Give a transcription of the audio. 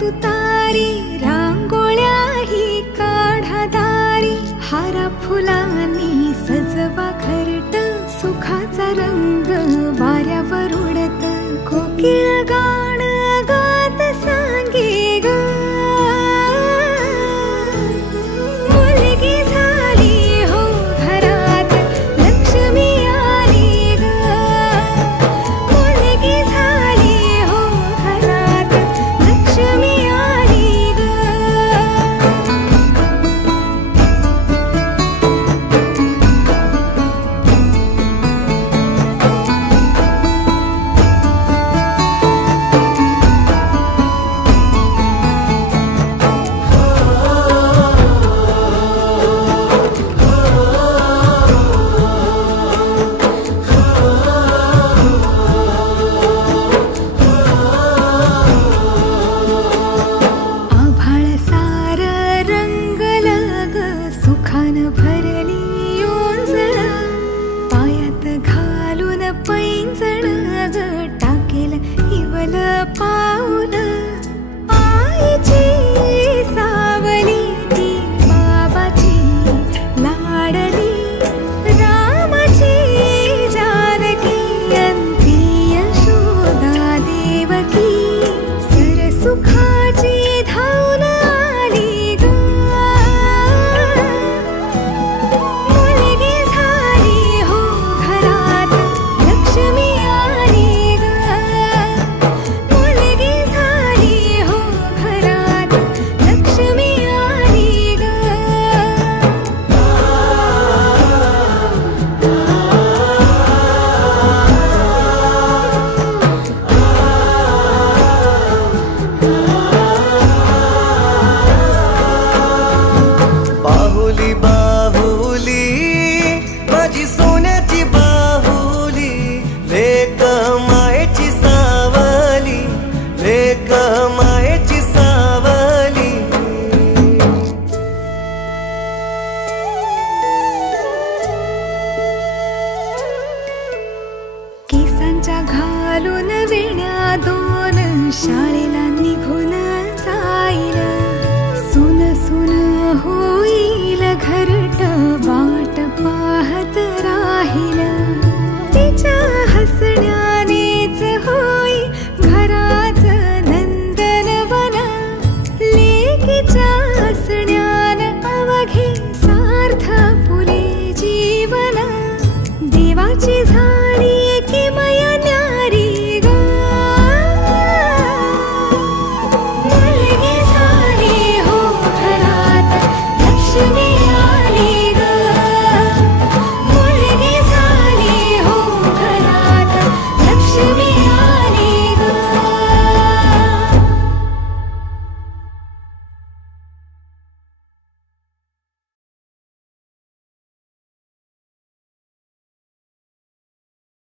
तुतारी रांगोळ्याही काढा दारी, हारा फुलांनी सजवा घरट, सुखाचा रंग वाऱ्यावर उडत, कोकिळ गाण गात सांगे ग, मुलगी झाली हो घरात लक्ष्मी आली ग, मुलगी झाली हो घरात लक्ष्मी आली ग. पाऊल आईची सावली ती बाबाची लाडली, रामाची जानकी अंती यशोदा देवकी, सरसुखाची धावून आली ग, मुलगी झाली हो घरात लक्ष्मी आली ग, मुलगी झाली हो घरात लक्ष्मी आली ग. बाहुली बाहुली माझी सोन्याची बाहुली, लेक मायेची सावली, लेक मायेची सावली. केसांच्या घालून वेण्या दोन, शाल